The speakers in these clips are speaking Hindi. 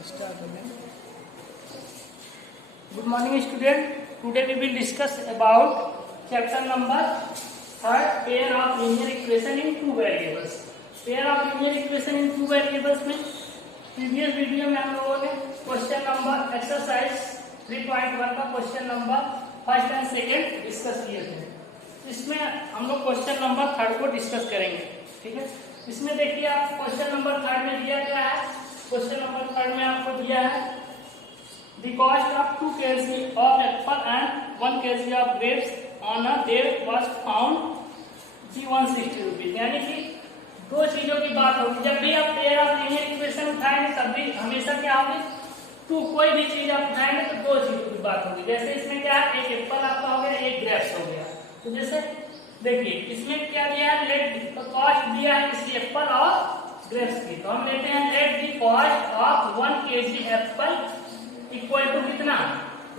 Good morning student. Today we will discuss about chapter number 3, pair of linear equation in two variables. Pair of linear equation in two variables में previous वीडियो में हम लोगों ने क्वेश्चन नंबर एक्सरसाइज 3.1 का question number first and second discuss किए थे. इसमें हम लोग क्वेश्चन नंबर 3 को डिस्कस करेंगे. ठीक है. इसमें देखिए आप क्वेश्चन नंबर 3 में दिया क्या है. क्वेश्चन नंबर 3 में आपको दिया है the cost of 2 kg of apple and 1 kg of grapes on a day was found $160 rupees. यानी कि दो चीजों की बात होगी. जब भी आप पेयर ऑफ लीनियर इक्वेशन उठाएंगे तब भी हमेशा क्या होगी, टू कोई भी चीज आप उठाएंगे तो दो चीजों की बात होगी. जैसे इसमें क्या है, एक एप्पल आपका हो गया, एक ग्रेप्स हो गया. तो जैसे देखिए इसमें क्या दिया है, लेट कॉस्ट दिया है किसी एप्पल और ग्रेप्स की. तो हम लेते हैं let the cost of 1 kg apple equal to कितना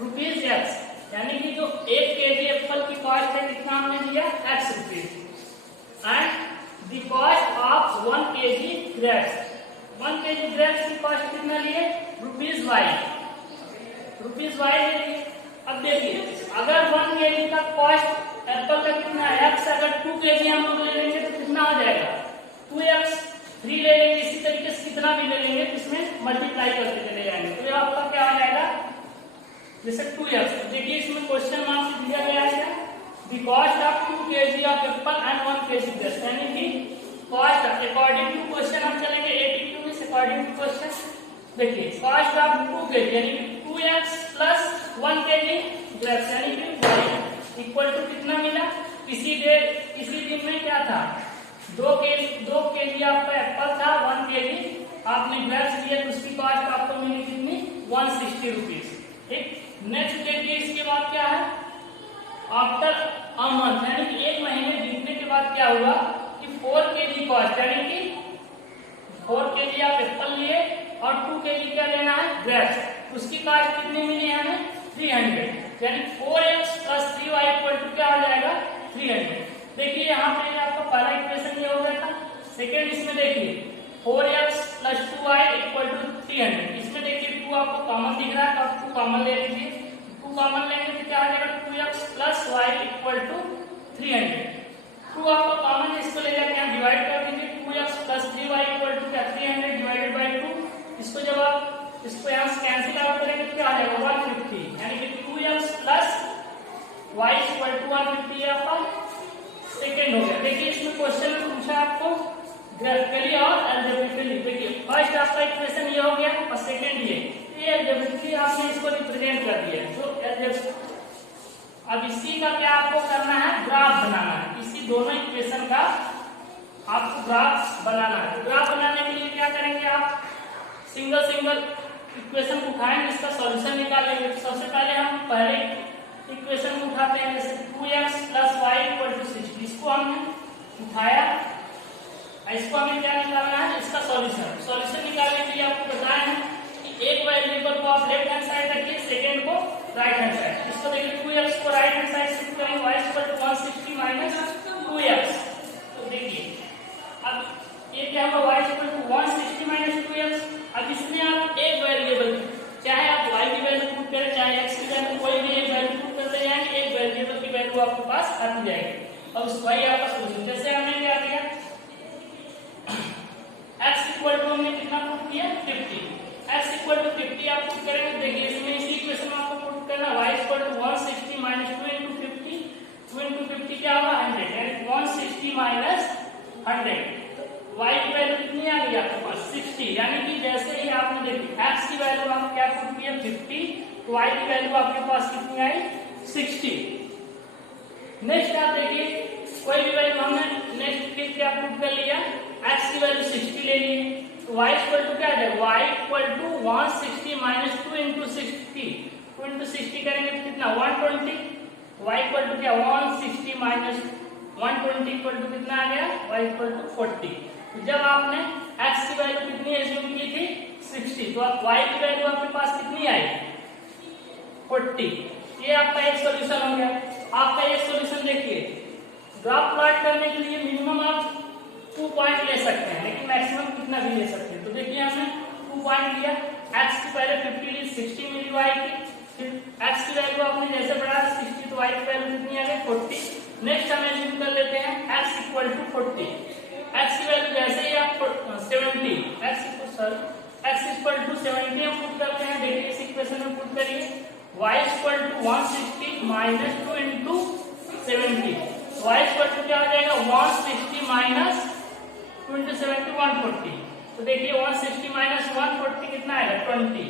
रुपीज एक्स. यानी कि जो 1 kg एप्पल की कॉस्ट है कितना हमने दिया x rupees. And the cost of 1 kg grapes, 1 kg grapes की कॉस्ट कितना लिए रुपीज वाई ले लिए. अब देखिए अगर 1 kg का कॉस्ट एप्पल का कितना है एक्स, अगर 2 kg हम लोग ले लेंगे तो कितना हो जाएगा 2x. 3 ले लेंगे, इसी तरीके से कितना भी ले लेंगे तो इसमें मल्टीप्लाई करते चले जाएंगे. तो ये आपका क्या हो जाएगा जैसे 2x. देखिए इसमें क्वेश्चन मार्क से दिया गया है the cost of 2 kg of Apple and 1 kg grapes. यानी कि कॉस्ट अकॉर्डिंग टू क्वेश्चन हम चलेंगे 82 में अकॉर्डिंग टू क्वेश्चन. देखिए कॉस्ट ऑफ 2 kg यानी कि 2x प्लस 1 kg ग्रेप्स यानी कि y इक्वल टू कितना मिला. इसी दिन में क्या था 2 kg आपका एप्पल था, 1 kg आपने ग्रेप्स लिए तो उसकी कॉस्ट आपको मिली कितनी 160 रुपीज. ठीक. नेक्स्ट देखिए इसके बाद क्या है, आफ्टर अ मंथ यानी कि 1 महीने बीतने के बाद क्या हुआ कि 4 kg कॉस्ट यानी कि 4 kg आप एप्पल लिए और 2 kg क्या लेना है ग्रेप्स. उसकी कॉस्ट कितनी मिली हमें 300. यानी 4x plus 3y equal to क्या हो जाएगा 300. देखिए यहाँ पे आपका पहला इक्वेशन ये हो गया था. सेकेंड इसमें देखिए 4x plus 2y equal to 300. इसमें देखिए 2 आपको कॉमन दिख रहा है तो आप 2 कॉमन ले लीजिए. 2 कॉमन लेंगे तो क्या आ जाएगा 2x plus y equal to 300. 2 आपको कॉमन है, इसको ले जाके यहाँ डिवाइड कर दीजिए. 2x plus 3y equal to क्या 300 डिवाइडेड बाई 2. इसको जब आप इसको यहाँ से कैंसिल आउट करेंगे तो क्या आ जाएगा 150. यानी कि 2x plus y equal to 150 आपका सेकेंड हो गया. देखिए इसमें क्वेश्चन में पूछा आपको ग्राफिकली और अलजेब्रिकली. देखिए फर्स्ट आपका इक्वेशन ये हो गया और सेकेंड ये अलजेब्रिकली आपने इसको रिप्रेजेंट कर दिया. तो अब इसी का क्या आपको करना है ग्राफ बनाना है. इसी दोनों इक्वेशन का आपको ग्राफ बनाना है. तो ग्राफ बनाने के लिए क्या करेंगे आप सिंगल इक्वेशन उठाएंगे, इसका सॉल्यूशन निकालेंगे. तो सबसे पहले हम पहले इक्वेशन को उठाते हैं जैसे 2x plus y equal to 60. इसको हमने उठाया, इसको हमें क्या निकालना है इसका सॉल्यूशन निकालने के लिए आपको बताया है कि एक वेरिएबल को आप लेफ्ट हैंड साइड रखिए, सेकेंड को राइट हैंड साइड. इसको देखिए 2x को राइट हैंड साइड शिफ्ट करेंगे, y equal to 160 minus 2x. तो देखिए अब ये क्या होगा y equal to 160 minus 2x. अब इसमें आप एक वेरिएबल चाहे आप y की वैल्यू पुट करें चाहे x की वैल्यू, कोई भी एक वैल्यू पुट करते जाएंगे, एक वेरिएबल की वैल्यू आपके पास आती जाएगी. और उस वही आपका सोल्यूशन. जैसे हमने क्या किया x इक्वल टू हमने कितना पुट किया 50. x इक्वल टू 50 आप पुट करेंगे. देखिए इसमें इसी इक्वेशन में आपको पुट करना y equal to 160 minus 2 into 50. 2 into 50 क्या होगा 100. यानी 160 माइनस 100. y की वैल्यू कितनी आ गई आपके पास 60. यानी कि जैसे ही आपने देखी x की वैल्यू आप क्या पुट किया 50, तो y की वैल्यू आपके पास कितनी आई 60. नेक्स्ट आप देखिए कोई भी वैल्यू हमने नेक्स्ट फिर क्या पुट कर लिया x की वैल्यू 60 ले ली. तो y इक्वल टू क्या है y equal to 160 minus 2 into 60. 2 into 60 करेंगे तो कितना 120. y इक्वल टू क्या 160 माइनस 120 इक्वल टू कितना आ गया y इक्वल टू 40. तो जब आपने x की वैल्यू कितनी एज्यूम की थी 60, तो y की वैल्यू आपके पास कितनी आई 40. ये आपका एक सॉल्यूशन हो गया. आपका एक सॉल्यूशन देखिए ग्राफ प्लॉट करने के लिए मिनिमम आप 2 पॉइंट ले सकते हैं, लेकिन मैक्सिमम कितना भी ले सकते हैं. तो देखिए हमने 2 पॉइंट लिया, x पहले 50 ली 60 मिली y की, फिर x की वैल्यू आपने जैसे बढ़ाया 60 तो y की वैल्यू कितनी आ गई 40। नेक्स्ट हम एज्यूम कर लेते हैं x इक्वल टू 40, x की वैल्यू जैसे ही आप 70 x इक्वल टू 70 हम पुट करते हैं, देखिए इस इक्वेशन में पुट करिए y equal to 160 minus 2 into 70, y equal to क्या आ जाएगा 160 माइनस 2 इंटू 70 140। तो देखिए 160 माइनस 140 कितना आएगा 20,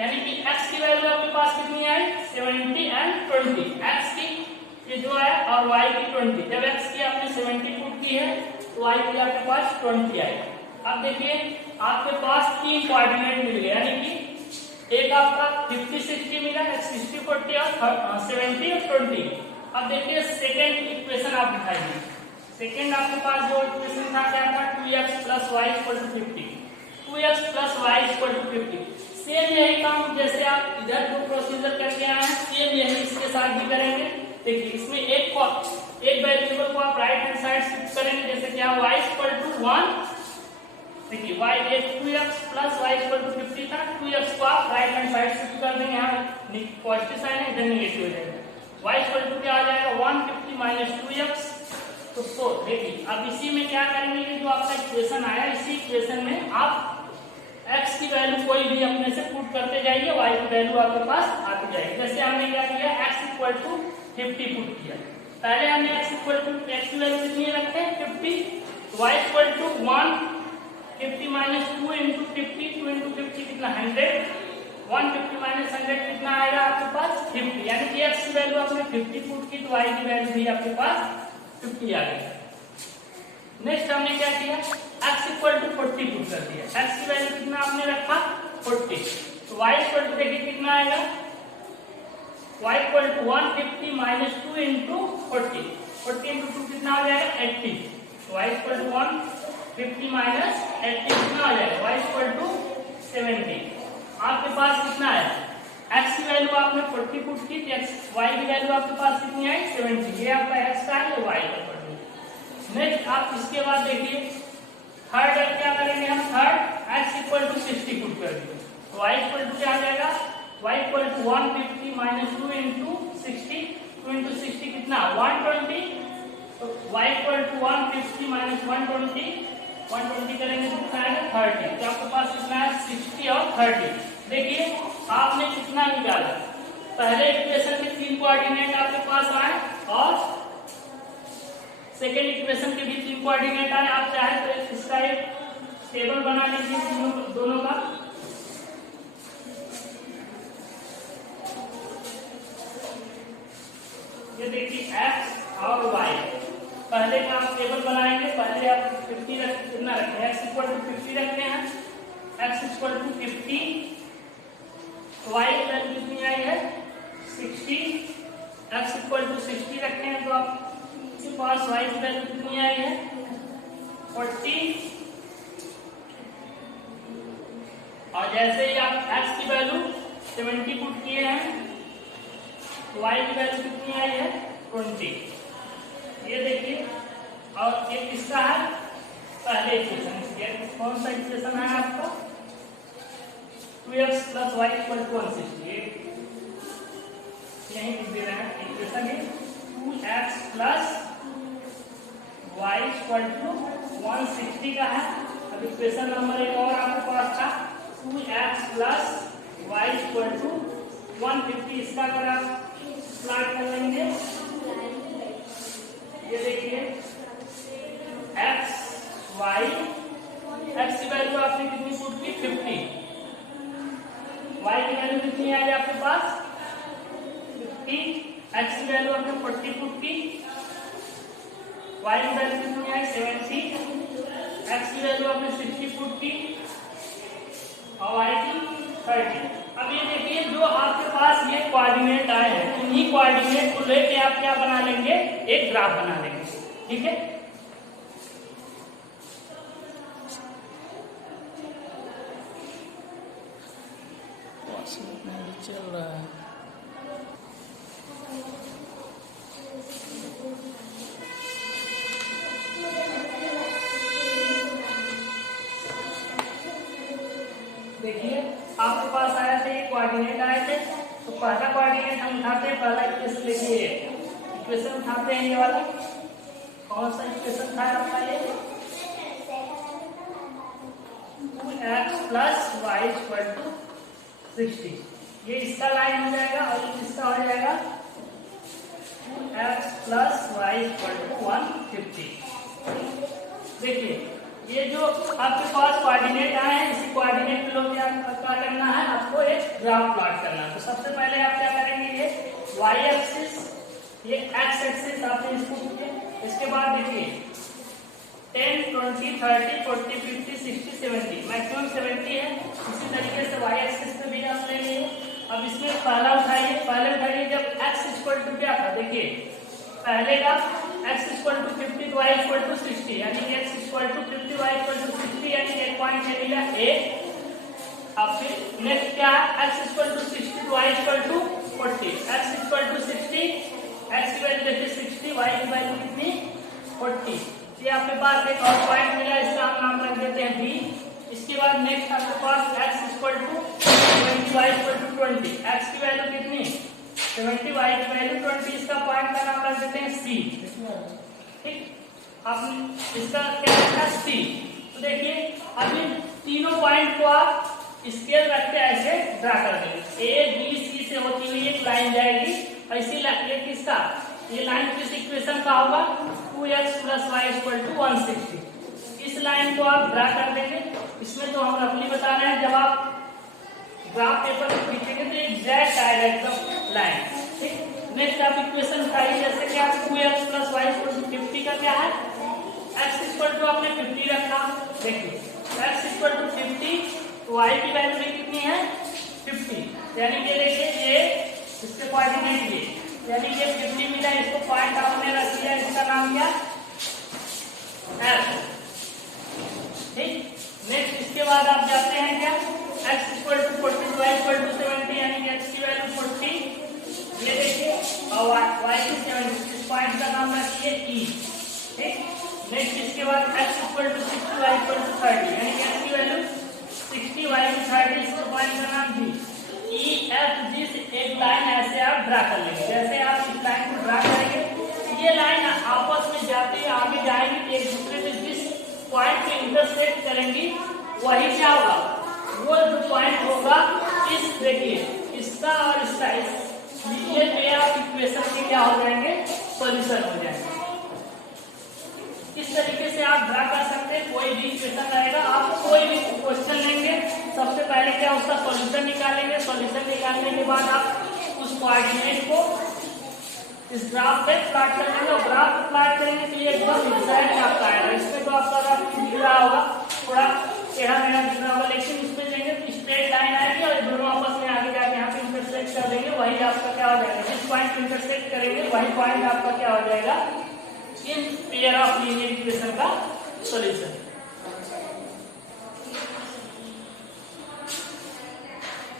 यानी कि x की वैल्यू आपके पास कितनी आई 70 एंड 20, x की ये जो है और y की 20। जब x की आपने 70 पुट की है तो y की आपके पास 20 आएगा। अब देखिए आपके पास तीन कोऑर्डिनेट मिल गए, यानी कि एक आपका 50 60 मिला, 60 40 और 70 और 20। अब देखिए सेकेंड इक्वेशन आप दिखाइए, सेकेंड आपके पास जो इक्वेशन था क्या था 2x plus y equal to 50, 2x plus y equal to 50। Same यही काम जैसे आप इधर जो प्रोसीजर करके आए हैं सेम यही इसके साथ भी करेंगे। देखिए इसमें एक वेरिएबल को आप राइट हैंड साइड शिफ्ट करेंगे, जैसे क्या y इक्वल टू 1, देखिए y ये 2x plus y equal to 50 था, 2x को आप राइट हैंड साइड शिफ्ट कर देंगे, यहाँ पॉजिटिव साइन है इधर नेगेटिव हो जाएगा, y इक्वल टू क्या आ जाएगा 150 माइनस 2x। तो देखिए अब इसी में क्या करेंगे, ये जो आपका इक्वेशन आया इसी इक्वेशन में आप x की वैल्यू कोई भी अपने से पुट करते जाइए, y की वैल्यू आपके पास आती जाएगी। जैसे हमने क्या किया x इक्वल टू 50 पुट किया, पहले हमने x इक्वल टू x की वैल्यू कितनी रखे 50, y equal to 150 minus 2 into 50, 2 into 50 कितना 100, 150 माइनस 100 कितना आएगा आपके पास 50, यानी कि x की वैल्यू आपने 50 पुट की तो y की वैल्यू भी आपके पास 50 आ गई। नेक्स्ट हमने क्या किया x इक्वल टू 40 पुट कर दिया, x की वैल्यू कितना आपने रखा 40, तो y इक्वल टू देखिए कितना आएगा y equal to 150 minus 2 into 40, 40 into 2 कितना आ जाएगा 80, तो y इक्वल टू 150 माइनस 80 कितना आ जाएगा y इक्वल टू 70। आपके पास कितना है x की वैल्यू आपने 40 पुट की, y की वैल्यू आपके पास कितनी आई 70, ये आपका x का है, y का। नेक्स्ट आप इसके बाद देखिए थर्ड क्या करेंगे हम, third x equal to 60 put कर दिए, तो y इक्वल टू क्या आ जाएगा y equal to 150 minus 2 into 60, 2 into 60 कितना 120, तो y इक्वल टू 150 माइनस 120 करेंगे तो कितना आएगा 30, तो आपके पास कितना है 60 और 30। देखिए आपने कितना निकाला, पहले इक्वेशन के तीन कोऑर्डिनेट आपके पास आए और सेकेंड इक्वेशन के भी तीन कोऑर्डिनेट आए, आप चाहे तो इसका एक टेबल बना लीजिए दोनों का। ये देखिए x और y, पहले का आप टेबल बनाएंगे, पहले आप 50 कितना रखते हैं x इक्वल टू 50 रखते हैं, x इक्वल टू 50, y की वैल्यू कितनी आई है 60, x इक्वल टू 60 रखते हैं तो आप के पास y की वैल्यू कितनी आई है 40, और जैसे ही आप x की वैल्यू 70 पुट किए हैं तो y की वैल्यू कितनी आई है 20। ये देखिए और एक किसका है पहले इक्वेशन, कौन सा इक्वेशन है आपका 2x plus y equal to 160, यही दे रहे हैं इक्वेशन है 2x plus y equal to 160 का है। अब इक्वेशन नंबर एक और आपके पास था 2x plus y equal to 150, इसका अगर आप प्लॉट कर लेंगे ये देखिए x y, x की वैल्यू आपने कितनी पुट की 50, y की वैल्यू कितनी आई आपके पास 50, x की वैल्यू आपने 40 पुट की, y की वैल्यू कितनी आई 70, x की वैल्यू आपने 60 पुट की और y की 30। अब ये देखिए जो आपके पास ये कोऑर्डिनेट आए हैं इन्हीं कोऑर्डिनेट को लेके आप क्या बना लेंगे एक ग्राफ बना लेंगे, ठीक है। चल रहा है देखिए आपके पास आया थे कोऑर्डिनेट आए थे, तो पहला कोऑर्डिनेट हम उठाते हैं, पहला इक्वेशन लिखिए, इक्वेशन उठाते हैं ये वाला। कौन सा इक्वेशन था आपका ये? 2x plus y equal to 60। ये इसका लाइन हो जाएगा और इसका हो जाएगा 2x plus y equal to 150। देखिए ये जो आपके पास कोऑर्डिनेट आए हैं, इसी कोऑर्डिनेट पे लोग क्या करना है, आपको एक ग्राफ प्लॉट करना है। तो सबसे पहले आप क्या करेंगे, ये y एक्सिस, ये x एक्सिस आपने इसको कीजिए। इसके बाद देखिए 10, 20, 30, 40, 50, 60, 70, मैक्सिमम 70 है। इसी तरीके से y एक्सिस पे भी आप ले लीजिए। अब इसमें पहले उठाइए जब x इक्वल टू क्या था, देखिए पहले का x equal to 50 y equal to 60, यानी x equal to 50 y equal to 60, यानी एक पॉइंट ले लिया a। अब फिर नेक्स्ट क्या है, x equal to 60 y equal to 40, x equal to 60, x की वैल्यू देखिए 60, y की वैल्यू कितनी 40। ये आपके पास एक और पॉइंट मिला, इसका हम नाम रख देते हैं b। इसके बाद नेक्स्ट आपके पास x equal to 20 y equal to 20, x की वैल्यू कितनी 70, y की वैल्यू 20, इसका पॉइंट का नाम रख देते हैं C। ठीक, आपने इसका क्या रखा C। तो देखिए अभी तीनों पॉइंट को आप स्केल रखते ऐसे ड्रा कर देंगे। A B C से होती हुई एक लाइन जाएगी, और इसी ये किसका, ये लाइन किस इक्वेशन का होगा, 2x plus y equal to 160। इस लाइन को आप ड्रा कर देंगे। इसमें तो हम रफली बता रहे हैं, जब आप ग्राफ पेपर में खींचेंगे तो एग्जैक्ट आएगा एकदम लाइन। ठीक, नेक्स्ट आप इक्वेशन उठाइए, जैसे कि आप 2x plus y equal to 50 का क्या है, x इक्वल टू आपने 50 रखा। देखिए x इक्वल टू 50, तो y की वैल्यू में कितनी है 50, यानी कि देखिए ये इसके कोऑर्डिनेट ये, यानी कि 50 मिला, इसको पॉइंट आपने रख दिया, इसका नाम क्या f। ठीक, नेक्स्ट इसके बाद आप जाते हैं क्या, x equal to 40, y equal to 70, यानी कि x की वैल्यू 40, ये देखिए, और y की 70, इस पॉइंट का नाम रखिए e। ठीक, नेक्स्ट इसके बाद x equal to 60, y equal to 30, यानी कि x की वैल्यू 60, y की 30, इसके पॉइंट का नाम g। e f g से एक लाइन ऐसे आप ड्रा कर लेंगे। जैसे आप इस लाइन को ड्रा करेंगे, ये लाइन आपस में जाते हुए आगे जाएंगे, एक दूसरे से जिस पॉइंट पे इंटरसेक्ट करेंगी वही क्या होगा, वो जो पॉइंट होगा इस, देखिए इसका और इसका, ये पे आप इक्वेशन के क्या हो जाएंगे, सॉल्यूशन हो जाएंगे। इस तरीके से आप ड्रा कर सकते हैं। कोई भी इक्वेशन रहेगा, आप कोई भी क्वेश्चन लेंगे, सबसे पहले क्या उसका सॉल्यूशन निकालेंगे। सॉल्यूशन निकालने के बाद आप उस कोऑर्डिनेट को इस ग्राफ पे प्लॉट कर लेंगे, और ग्राफ प्लॉट करेंगे तो ये एकदम एग्जैक्ट आपका आएगा। इसमें तो आपका ग्राफ दिख रहा होगा, थोड़ा टेढ़ा मेढ़ा दिख रहा होगा, लेकिन इसमें लेंगे तो स्ट्रेट लाइन आएगी, और दोनों आपस में आगे जाके यहाँ पे इंटरसेक्ट कर देंगे, वही आपका क्या हो जाएगा, जिस पॉइंट इंटरसेक्ट करेंगे वही पॉइंट आपका क्या हो जाएगा, in pair of linear equation का सॉल्यूशन।